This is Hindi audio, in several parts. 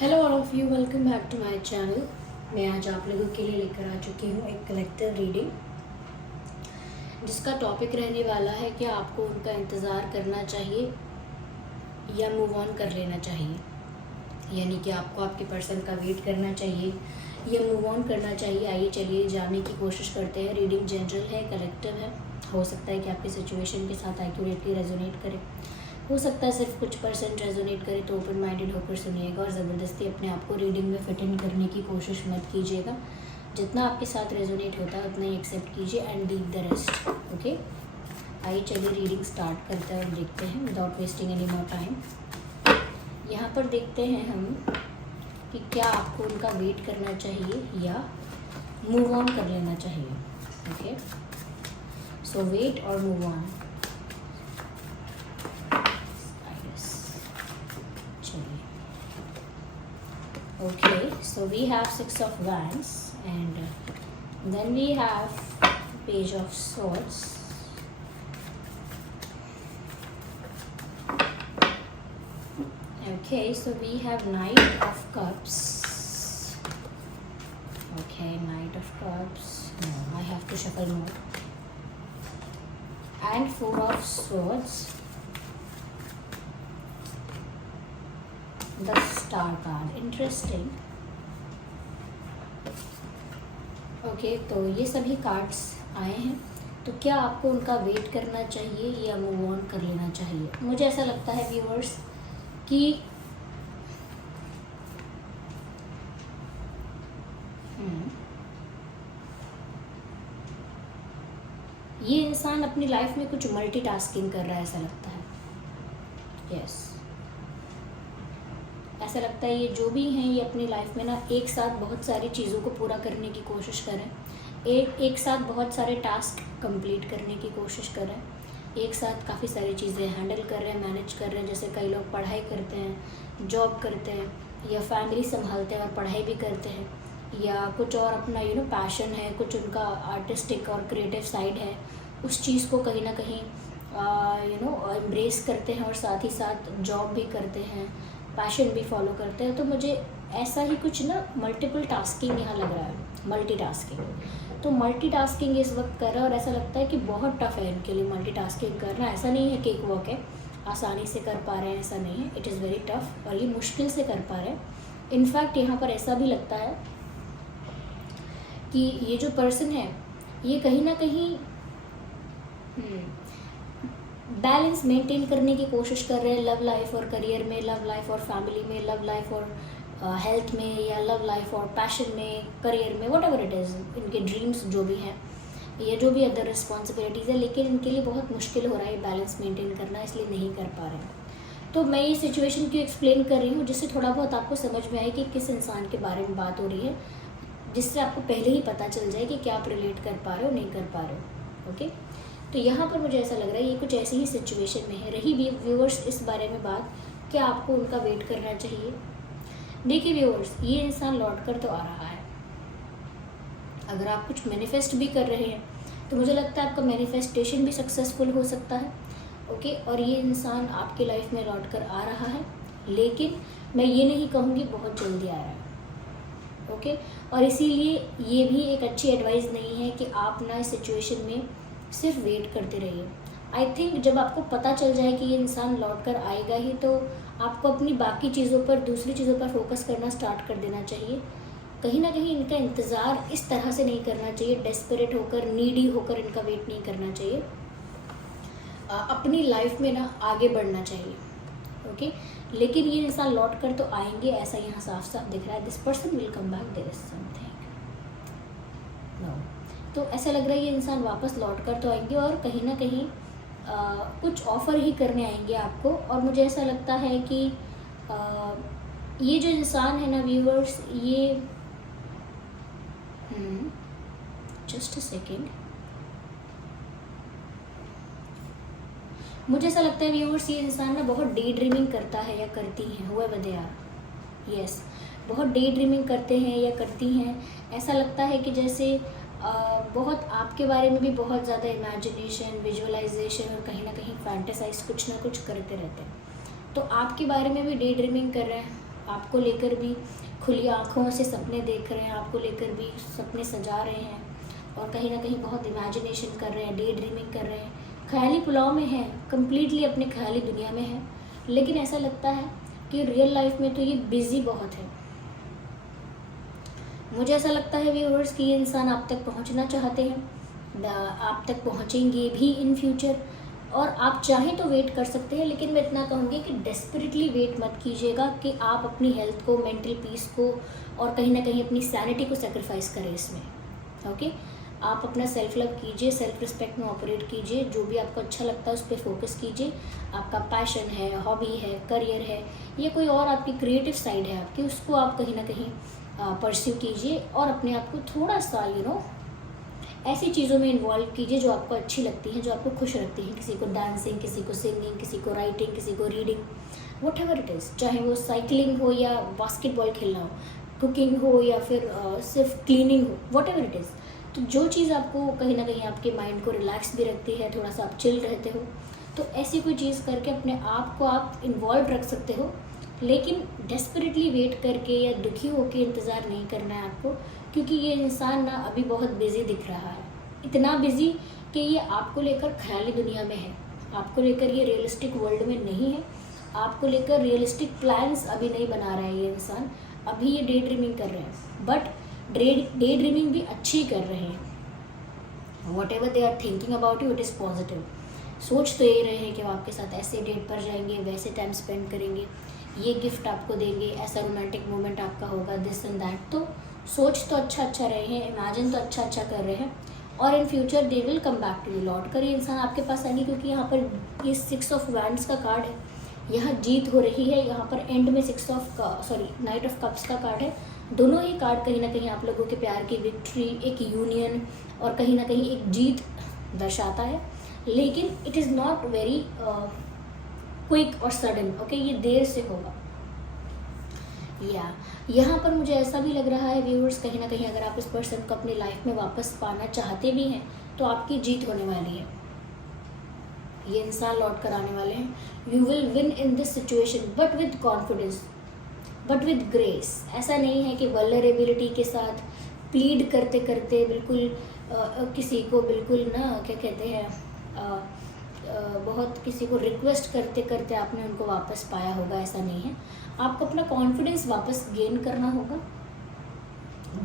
Hello all of you, welcome back to my channel. मैं आज आप लोगों के लिए लेकर आ चुकी हूँ एक कलेक्टिव रीडिंग, जिसका टॉपिक रहने वाला है कि आपको उनका इंतज़ार करना चाहिए या मूव ऑन कर लेना चाहिए। यानी कि आपको आपके पर्सन का वेट करना चाहिए या मूव ऑन करना चाहिए। आइए चलिए जानने की कोशिश करते हैं। रीडिंग जनरल है, कलेक्टिव है। हो सकता है कि आपकी सिचुएशन के साथ एक्यूरेटली रेजोनेट करे, हो सकता है सिर्फ कुछ परसेंट रेजोनेट करे। तो ओपन माइंडेड होकर सुनिएगा और ज़बरदस्ती अपने आप को रीडिंग में फिट इन करने की कोशिश मत कीजिएगा। जितना आपके साथ रेजोनेट होता है उतना ही एक्सेप्ट कीजिए and leave the rest. Okay, आइए चलिए रीडिंग स्टार्ट करते हैं और देखते हैं without wasting any more time. यहाँ पर देखते हैं हम कि क्या आपको उनका वेट करना चाहिए या मूव ऑन कर लेना चाहिए। ओके, सो वेट और move on. Okay, so we have Six of Wands and then we have Page of Swords. Okay, so we have Knight of Cups. Okay, Knight of Cups. No, I have to shuffle more. And Four of Swords. The Star card. Interesting. Okay, तो ये सभी कार्ड्स आए हैं। तो क्या आपको उनका वेट करना चाहिए या मूव ऑन कर लेना चाहिए? मुझे ऐसा लगता है व्यूअर्स कि ये इंसान अपनी लाइफ में कुछ मल्टीटास्किंग कर रहा है, ऐसा लगता है। यस, ऐसा लगता है ये जो भी हैं ये अपनी लाइफ में ना एक साथ बहुत सारी चीज़ों को पूरा करने की कोशिश करें। एक साथ बहुत सारे टास्क कंप्लीट करने की कोशिश करें। एक साथ काफ़ी सारी चीज़ें हैंडल कर रहे हैं, मैनेज कर रहे हैं। जैसे कई लोग पढ़ाई करते हैं, जॉब करते हैं, या फैमिली संभालते हैं और पढ़ाई भी करते हैं, या कुछ और अपना पैशन है, कुछ उनका आर्टिस्टिक और क्रिएटिव साइड है, उस चीज़ को कहीं ना कहीं एम्ब्रेस करते हैं और साथ ही साथ जॉब भी करते हैं, पैशन भी फॉलो करते हैं। तो मुझे ऐसा ही कुछ ना मल्टीपल टास्किंग यहाँ लग रहा है, मल्टीटास्किंग। तो मल्टीटास्किंग इस वक्त कर रहा है और ऐसा लगता है कि बहुत टफ है इनके लिए मल्टीटास्किंग करना। ऐसा नहीं है कि एक वॉक है, आसानी से कर पा रहे हैं, ऐसा नहीं है। इट इज़ वेरी टफ और ये मुश्किल से कर पा रहे हैं। इनफैक्ट यहाँ पर ऐसा भी लगता है कि ये जो पर्सन है ये कहीं ना कहीं बैलेंस मेंटेन करने की कोशिश कर रहे हैं, लव लाइफ और करियर में, लव लाइफ और फैमिली में, लव लाइफ और हेल्थ में, या लव लाइफ और पैशन में, करियर में, वट एवर इट इज़, इनके ड्रीम्स जो भी हैं या जो भी अदर रिस्पॉन्सिबिलिटीज़ है। लेकिन इनके लिए बहुत मुश्किल हो रहा है बैलेंस मेंटेन करना, इसलिए नहीं कर पा रहे हैं। तो मैं ये सिचुएशन क्यों एक्सप्लेन कर रही हूँ, जिससे थोड़ा बहुत आपको समझ में आए कि किस इंसान के बारे में बात हो रही है, जिससे आपको पहले ही पता चल जाए कि क्या आप रिलेट कर पा रहे हो, नहीं कर पा रहे हो। ओके, तो यहाँ पर मुझे ऐसा लग रहा है ये कुछ ऐसी ही सिचुएशन में है। रही व्यूअर्स इस बारे में बात, क्या आपको उनका वेट करना चाहिए? देखिए व्यूअर्स, ये इंसान लौट कर तो आ रहा है। अगर आप कुछ मैनिफेस्ट भी कर रहे हैं तो मुझे लगता है आपका मैनिफेस्टेशन भी सक्सेसफुल हो सकता है। ओके, और ये इंसान आपके लाइफ में लौट कर आ रहा है, लेकिन मैं ये नहीं कहूँगी बहुत जल्दी आ रहा है। ओके, और इसीलिए ये भी एक अच्छी एडवाइस नहीं है कि आप ना इस सिचुएशन में सिर्फ वेट करते रहिए। आई थिंक जब आपको पता चल जाए कि ये इंसान लौट कर आएगा ही, तो आपको अपनी बाकी चीज़ों पर, दूसरी चीज़ों पर फोकस करना स्टार्ट कर देना चाहिए। कहीं ना कहीं इनका इंतज़ार इस तरह से नहीं करना चाहिए, डेस्परेट होकर, नीडी होकर इनका वेट नहीं करना चाहिए। अपनी लाइफ में ना आगे बढ़ना चाहिए। ओके, लेकिन ये इंसान लौट कर तो आएंगे, ऐसा यहाँ साफ साफ दिख रहा है। This person will come back, there is something. No, तो ऐसा लग रहा है ये इंसान वापस लौट कर तो आएंगे और कहीं ना कहीं कुछ ऑफ़र ही करने आएंगे आपको। और मुझे ऐसा लगता है कि ये जो इंसान है ना व्यूअर्स, ये जस्ट अ सेकेंड, मुझे ऐसा लगता है व्यूअर्स ये इंसान ना बहुत डे ड्रीमिंग करता है या करती हैं, हुएवर दे आर। यस, बहुत डे ड्रीमिंग करते हैं या करती हैं। ऐसा लगता है कि जैसे बहुत आपके बारे में भी बहुत ज़्यादा इमेजिनेशन, विजुअलाइजेशन और कहीं ना कहीं फैंटेसाइज कुछ ना कुछ करते रहते हैं। तो आपके बारे में भी डे ड्रीमिंग कर रहे हैं, आपको लेकर भी खुली आँखों से सपने देख रहे हैं, आपको लेकर भी सपने सजा रहे हैं और कहीं ना कहीं बहुत इमेजिनेशन कर रहे हैं, डे ड्रीमिंग कर रहे हैं, ख्याली पुलाव में है, कम्प्लीटली अपने ख्याली दुनिया में है। लेकिन ऐसा लगता है कि रियल लाइफ में तो ये बिजी बहुत है। मुझे ऐसा लगता है व्यूअर्स कि ये इंसान आप तक पहुंचना चाहते हैं, आप तक पहुंचेंगे भी इन फ्यूचर, और आप चाहें तो वेट कर सकते हैं। लेकिन मैं इतना कहूँगी कि डेस्परेटली वेट मत कीजिएगा कि आप अपनी हेल्थ को, मेंटल पीस को और कहीं ना कहीं अपनी सैनिटी को सेक्रीफाइस करें इसमें। ओके, आप अपना सेल्फ लव कीजिए, सेल्फ रिस्पेक्ट में ऑपरेट कीजिए, जो भी आपको अच्छा लगता है उस पर फोकस कीजिए। आपका पैशन है, हॉबी है, करियर है, या कोई और आपकी क्रिएटिव साइड है आपकी, उसको आप कहीं ना कहीं परस्यू कीजिए और अपने आप को थोड़ा सा ऐसी चीज़ों में इन्वॉल्व कीजिए जो आपको अच्छी लगती हैं, जो आपको खुश रखती हैं। किसी को डांसिंग, किसी को सिंगिंग, किसी को राइटिंग, किसी को reading, what ever it is, चाहे वो साइकिलिंग हो या बास्केटबॉल खेलना हो, कुकिंग हो या फिर सिर्फ क्लीनिंग हो, वट एवर इट इज़। तो जो चीज़ आपको कहीं ना कहीं आपके माइंड को रिलैक्स भी रखती है, थोड़ा सा आप चिल रहते हो, तो ऐसी कोई चीज़ करके अपने आप को आप इन्वॉल्व रख सकते हो। लेकिन डेस्परेटली वेट करके या दुखी होकर इंतज़ार नहीं करना है आपको, क्योंकि ये इंसान ना अभी बहुत बिजी दिख रहा है, इतना बिजी कि ये आपको लेकर ख्याली दुनिया में है, आपको लेकर ये रियलिस्टिक वर्ल्ड में नहीं है, आपको लेकर रियलिस्टिक प्लान्स अभी नहीं बना रहा है ये इंसान। अभी ये डे ड्रीमिंग कर रहे हैं, बट डे ड्रीमिंग भी अच्छी कर रहे हैं। Whatever they are thinking about you, it is positive. सोच तो ये रहे हैं कि वो आपके साथ ऐसे डेट पर जाएंगे, वैसे टाइम स्पेंड करेंगे, ये गिफ्ट आपको देंगे, ऐसा रोमांटिक मोमेंट आपका होगा, दिस एंड दैट। तो सोच तो अच्छा रहे हैं, इमेजिन तो अच्छा कर रहे हैं, और in future they will come back to you. लौट कर ये इंसान आपके पास आएंगे, क्योंकि यहाँ पर ये 6 ऑफ वैंड्स का कार्ड है, यहाँ जीत हो रही है, यहाँ पर एंड में नाइट ऑफ कप्स का कार्ड है। दोनों ही कार्ड कहीं ना कहीं आप लोगों के प्यार की विक्ट्री, एक यूनियन और कहीं ना कहीं एक जीत दर्शाता है। लेकिन it is not very quick और सडन, ओके, ये देर से होगा। यहाँ पर मुझे ऐसा भी लग रहा है व्यूअर्स, कहीं ना कहीं अगर आप इस पर्सन को अपनी लाइफ में वापस पाना चाहते भी हैं तो आपकी जीत होने वाली है, ये इंसान लौट कर आने वाले हैं। You will win in this situation, but with confidence, but with grace. ऐसा नहीं है कि वल्नरेबिलिटी के साथ प्लीड करते करते बिल्कुल किसी को बिल्कुल ना क्या कहते हैं बहुत किसी को रिक्वेस्ट करते करते आपने उनको वापस पाया होगा, ऐसा नहीं है। आपको अपना कॉन्फिडेंस वापस गेन करना होगा,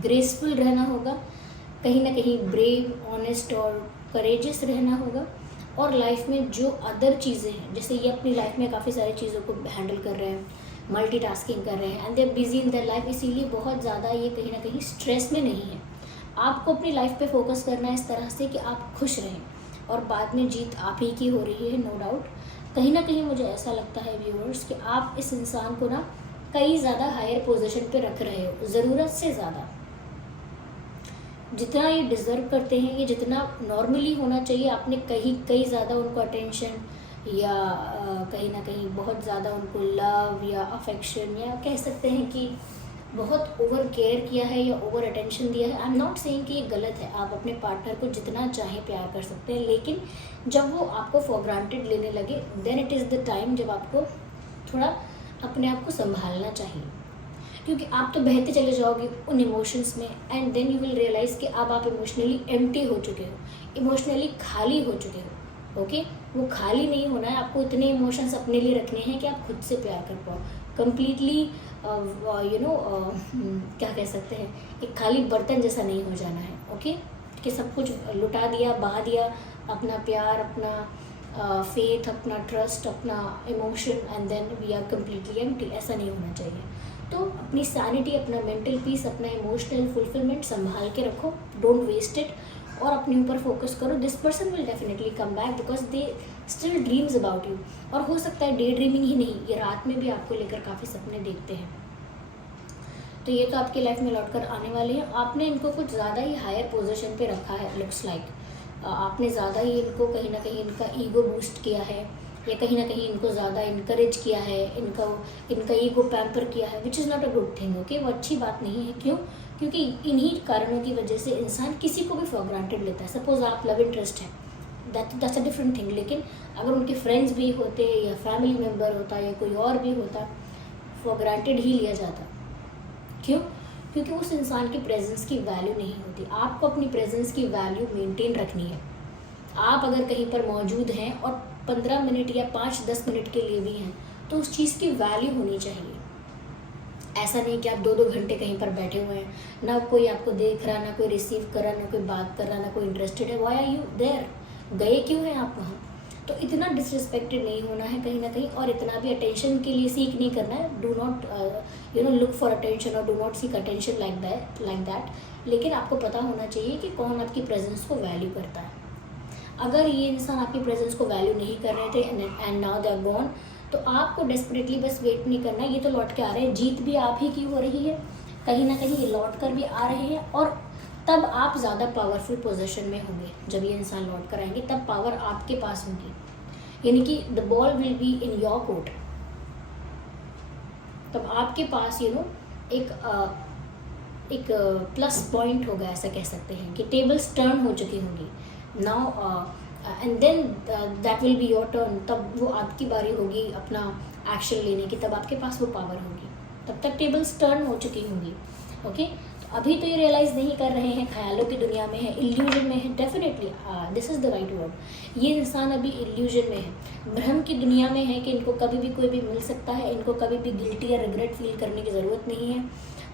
ग्रेसफुल रहना होगा, कहीं ना कहीं ब्रेव, ऑनेस्ट और करेजियस रहना होगा। और लाइफ में जो अदर चीज़ें हैं, जैसे ये अपनी लाइफ में काफ़ी सारी चीज़ों को हैंडल कर रहे हैं, मल्टीटास्किंग कर रहे हैं, and they are busy in their life, इसीलिए बहुत ज़्यादा ये कहीं ना कहीं स्ट्रेस में नहीं है। आपको अपनी लाइफ पे फोकस करना है इस तरह से कि आप खुश रहें, और बाद में जीत आप ही की हो रही है, नो डाउट। कहीं ना कहीं मुझे ऐसा लगता है व्यूअर्स कि आप इस इंसान को ना कई ज़्यादा हायर पोजीशन पे रख रहे हो, ज़रूरत से ज़्यादा। जितना ये डिज़र्व करते हैं, ये जितना नॉर्मली होना चाहिए, आपने कई ज़्यादा उनको अटेंशन या कहीं ना कहीं बहुत ज़्यादा उनको लव या अफेक्शन, या कह सकते हैं कि बहुत ओवर केयर किया है या ओवर अटेंशन दिया है। आई एम नॉट सेइंग कि ये गलत है, आप अपने पार्टनर को जितना चाहें प्यार कर सकते हैं, लेकिन जब वो आपको फॉर ग्रांटेड लेने लगे, then it is the time जब आपको थोड़ा अपने आप को संभालना चाहिए, क्योंकि आप तो बहते चले जाओगे उन इमोशंस में, and then you will realize कि अब आप इमोशनली एम्प्टी हो चुके हो, इमोशनली खाली हो चुके हो। ओके, वो खाली नहीं होना है, आपको इतने इमोशंस अपने लिए रखने हैं कि आप खुद से प्यार कर पाओ कम्प्लीटली। क्या कह सकते हैं, एक खाली बर्तन जैसा नहीं हो जाना है। ओके, कि सब कुछ लुटा दिया, बहा दिया, अपना प्यार, अपना फेथ, अपना ट्रस्ट, अपना emotion, and then we are completely empty. ऐसा नहीं होना चाहिए। तो अपनी सैनिटी, अपना मेंटल पीस, अपना इमोशनल फुलफिलमेंट संभाल के रखो, डोंट वेस्ट इट, और अपने ऊपर फोकस करो। This person will definitely come back, because they still dreams about you. और हो सकता है डे ड्रीमिंग ही नहीं, ये रात में भी आपको लेकर काफ़ी सपने देखते हैं। तो ये तो आपकी लाइफ में लौट कर आने वाले हैं। आपने इनको कुछ ज़्यादा ही हायर पोजीशन पे रखा है, लुक्स लाइक आपने ज़्यादा ही इनको कहीं ना कहीं इनका ईगो बूस्ट किया है, या कहीं ना कहीं इनको ज़्यादा इनकरेज किया है, इनका ईगो पैम्पर किया है, which is not a good thing. Okay, वो अच्छी बात नहीं है। क्यों? क्योंकि इन्हीं कारणों की वजह से इंसान किसी को भी फॉर ग्रांटेड लेता है। सपोज आप लव इंटरेस्ट है, दैट्स अ डिफरेंट थिंग, लेकिन अगर उनके फ्रेंड्स भी होते या फैमिली मेम्बर होता या कोई और भी होता, फॉर ग्रांटेड ही लिया जाता। क्यों? क्योंकि उस इंसान की प्रेजेंस की वैल्यू नहीं होती। आपको अपनी प्रेजेंस की वैल्यू मेंटेन रखनी है। आप अगर कहीं पर मौजूद हैं और 15 मिनट या 5-10 मिनट के लिए भी हैं तो उस चीज़ की वैल्यू होनी चाहिए। ऐसा नहीं कि आप 2-2 घंटे कहीं पर बैठे हुए हैं, ना कोई आपको देख रहा, ना कोई रिसीव कर रहा, ना कोई बात कर रहा, ना कोई इंटरेस्टेड है। Why are you there? गए क्यों हैं आप वहाँ? तो इतना डिसरिस्पेक्टेड नहीं होना है कहीं ना कहीं, और इतना भी अटेंशन के लिए सीख नहीं करना है। Do not look for attention और do not seek attention like that. लेकिन आपको पता होना चाहिए कि कौन आपकी प्रेजेंस को वैल्यू करता है। अगर ये इंसान आपकी प्रेजेंस को वैल्यू नहीं कर रहे थे and now they are gone, तो आपको डेस्परेटली बस वेट नहीं करना। ये तो लौट के आ रहे हैं, जीत भी आप ही की हो रही है, कहीं ना कहीं ये लौट कर भी आ रहे हैं, और तब आप ज़्यादा पावरफुल पोजीशन में होंगे। जब ये इंसान लौट कर आएंगे तब पावर आपके पास होगी, यानी कि the ball will be in your court. तब आपके पास एक प्लस पॉइंट होगा, ऐसा कह सकते हैं कि टेबल्स टर्न हो चुकी होंगी now, and then that will be your turn. तब वो आपकी बारी होगी अपना एक्शन लेने की, तब आपके पास वो पावर होगी। तब तक टेबल्स टर्न हो चुकी होंगी। ओके, तो अभी तो ये रियलाइज़ नहीं कर रहे हैं, ख्यालों की दुनिया में है, इल्यूजन में है। Definitely this is the right word. ये इंसान अभी इल्यूजन में है, भ्रम की दुनिया में है कि इनको कभी भी कोई भी मिल सकता है, इनको कभी भी गिल्टी या रिग्रेट फील करने की ज़रूरत नहीं है,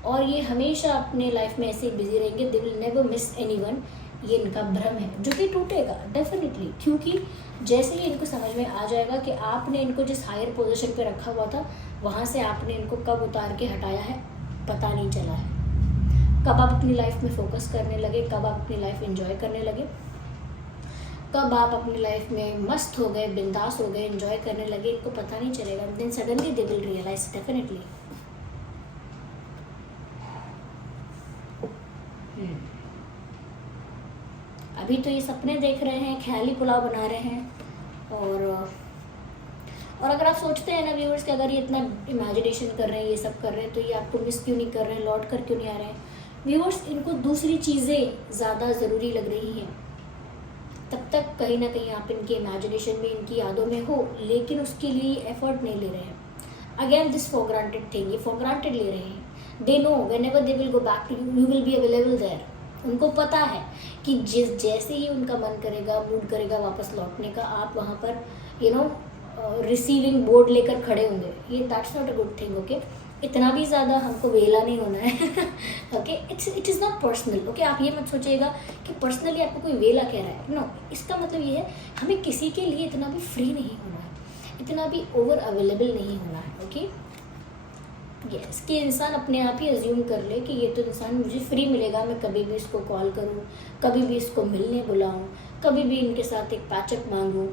और ये हमेशा अपने लाइफ में ऐसे ही बिजी रहेंगे। They will never miss anyone. ये इनका भ्रम है जो कि टूटेगा डेफिनेटली, क्योंकि जैसे ही इनको समझ में आ जाएगा कि आपने इनको जिस हायर पोजीशन पे रखा हुआ था, वहाँ से आपने इनको कब उतार के हटाया है पता नहीं चला है। कब आप अपनी लाइफ में फोकस करने लगे, कब आप अपनी लाइफ एंजॉय करने लगे, कब आप अपनी लाइफ में मस्त हो गए, बिंदास हो गए, एंजॉय करने लगे, इनको पता नहीं चलेगा। Then suddenly they will realize definitely. अभी तो ये सपने देख रहे हैं, ख्याली पुलाव बना रहे हैं, और अगर आप सोचते हैं ना व्यूअर्स कि अगर ये इतना इमेजिनेशन कर रहे हैं, ये सब कर रहे हैं, तो ये आपको मिस क्यों नहीं कर रहे हैं, लौट कर क्यों नहीं आ रहे हैं? व्यूअर्स, इनको दूसरी चीज़ें ज़्यादा ज़रूरी लग रही हैं। तब तक कहीं ना कहीं आप इनके इमेजिनेशन में, इनकी यादों में हो, लेकिन उसके लिए एफर्ट नहीं ले रहे हैं। Again this for granted thing, ये फॉर ग्रांटेड ले रहे हैं। They know whenever they will go back to you, you will be available there. उनको पता है कि जैसे ही उनका मन करेगा, मूड करेगा वापस लौटने का, आप वहाँ पर रिसीविंग बोर्ड लेकर खड़े होंगे। ये that's not a good thing. Okay, इतना भी ज़्यादा हमको वेला नहीं होना है। Okay, it is not personal. Okay, आप ये मत सोचिएगा कि पर्सनली आपको कोई वेला कह रहा है। नो, इसका मतलब ये है हमें किसी के लिए इतना भी फ्री नहीं होना है, इतना भी ओवर अवेलेबल नहीं होना है। ओके, यस, कि इंसान अपने आप ही अज्यूम कर ले कि ये तो इंसान मुझे फ्री मिलेगा, मैं कभी भी इसको कॉल करूँ, कभी भी इसको मिलने बुलाऊँ, कभी भी इनके साथ एक पैचअप मांगूँ,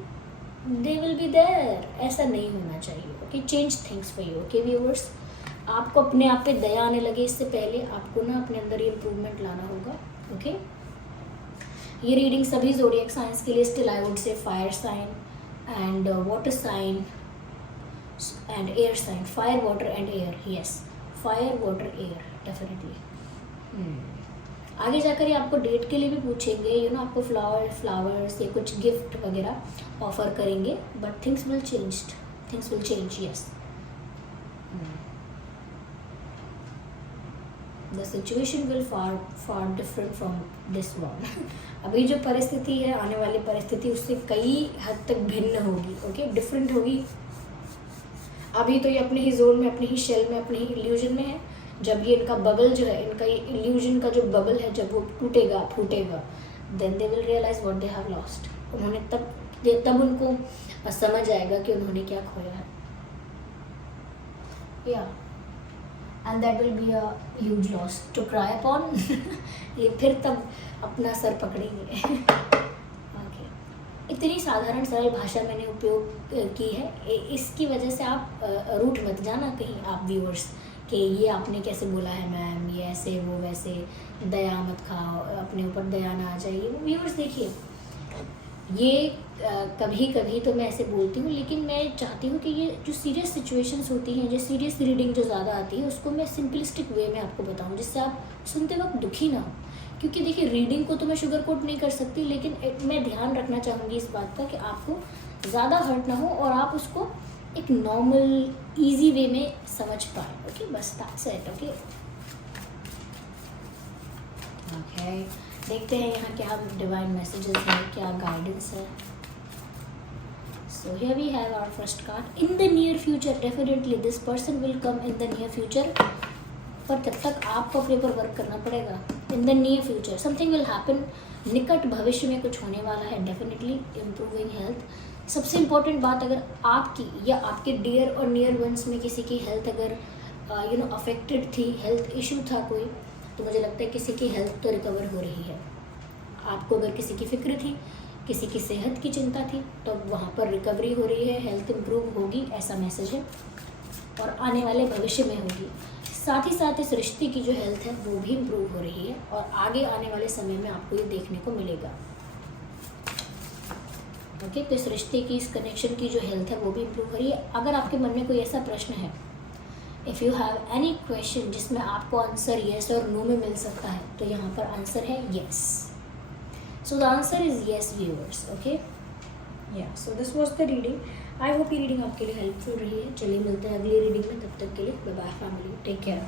दे विल बी देयर। ऐसा नहीं होना चाहिए। Okay, change things for you. Okay viewers, आपको अपने आप पे दया आने लगे इससे पहले आपको ना अपने अंदर ये इम्प्रूवमेंट लाना होगा। ओके, ये रीडिंग सभी ज़ोडिएक साइंस के लिए still I would say fire sign and water sign and air sign, fire, water and air. Yes, fire, water, air, definitely. आगे जाकर ये आपको डेट के लिए भी पूछेंगे, आपको फ्लावर्स या कुछ गिफ्ट वगैरह ऑफर करेंगे, but things will change. Yes, the situation will far different from this one. अभी जो परिस्थिति है, आने वाली परिस्थिति उससे कई हद तक भिन्न होगी। ओके, डिफरेंट होगी। अभी तो ये अपने ही जोन में, अपने ही शेल में, अपने ही इल्यूजन में है। जब ये इनका बबल जो है, इनका ये इल्यूजन का जो बबल है, जब वो टूटेगा, फूटेगा, then they will realise what they have lost. उन्होंने तब उनको समझ आएगा कि उन्होंने क्या खोया है। या and that will be a huge loss to cry upon. ये फिर तब अपना सर पकड़ेंगे। इतनी साधारण सरल भाषा मैंने उपयोग की है, इसकी वजह से आप रूठ मत जाना कहीं आप व्यूअर्स कि ये आपने कैसे बोला है मैम, ये ऐसे वो वैसे, दया मत खाओ, अपने ऊपर दया ना आ जाइए। व्यूअर्स देखिए, ये कभी कभी तो मैं ऐसे बोलती हूँ, लेकिन मैं चाहती हूँ कि ये जो सीरियस सिचुएशंस होती हैं, जो सीरियस रीडिंग जो ज़्यादा आती है, उसको मैं सिंपलिस्टिक वे में आपको बताऊँ, जिससे आप सुनते वक्त दुखी ना हो। क्योंकि देखिए, रीडिंग को तो मैं शुगर कोट नहीं कर सकती, लेकिन मैं ध्यान रखना चाहूँगी इस बात का कि आपको ज़्यादा हर्ट ना हो और आप उसको एक नॉर्मल इजी वे में समझ पाए. ओके, बस दैट्स इट. ओके ओके, देखते हैं यहाँ क्या डिवाइन मैसेजेस हैं, क्या गाइडेंस है. So here we have our first card. In the near future, definitely this person will come in the near future. पर तब तक आपको अपने ऊपर वर्क करना पड़ेगा. In the near future, something will happen. निकट भविष्य में कुछ होने वाला है. Definitely improving health. सबसे इम्पोर्टेंट बात, अगर आपकी या आपके डियर और नियर वंस में किसी की हेल्थ अगर अफेक्टेड थी, हेल्थ इशू था कोई, तो मुझे लगता है किसी की हेल्थ तो रिकवर हो रही है. आपको अगर किसी की फिक्र थी, किसी की सेहत की चिंता थी, तो वहाँ पर रिकवरी हो रही है, हेल्थ इम्प्रूव होगी, ऐसा मैसेज है. और आने वाले भविष्य में होगी. साथ ही साथ इस रिश्ते की जो हेल्थ है वो भी इम्प्रूव हो रही है और आगे आने वाले समय में आपको ये देखने को मिलेगा. ओके, तो इस रिश्ते की, इस कनेक्शन की जो हेल्थ है वो भी इम्प्रूव हो रही है. अगर आपके मन में कोई ऐसा प्रश्न है, if you have any question जिसमें आपको आंसर येस और नो में मिल सकता है, तो यहाँ पर आंसर है yes. So the answer is yes, viewers. Okay, yeah, so this was the reading. I hope ये रीडिंग आपके लिए हेल्पफुल रही है. चलिए मिलते हैं अगली रीडिंग में, तब तक के लिए bye bye family, take care.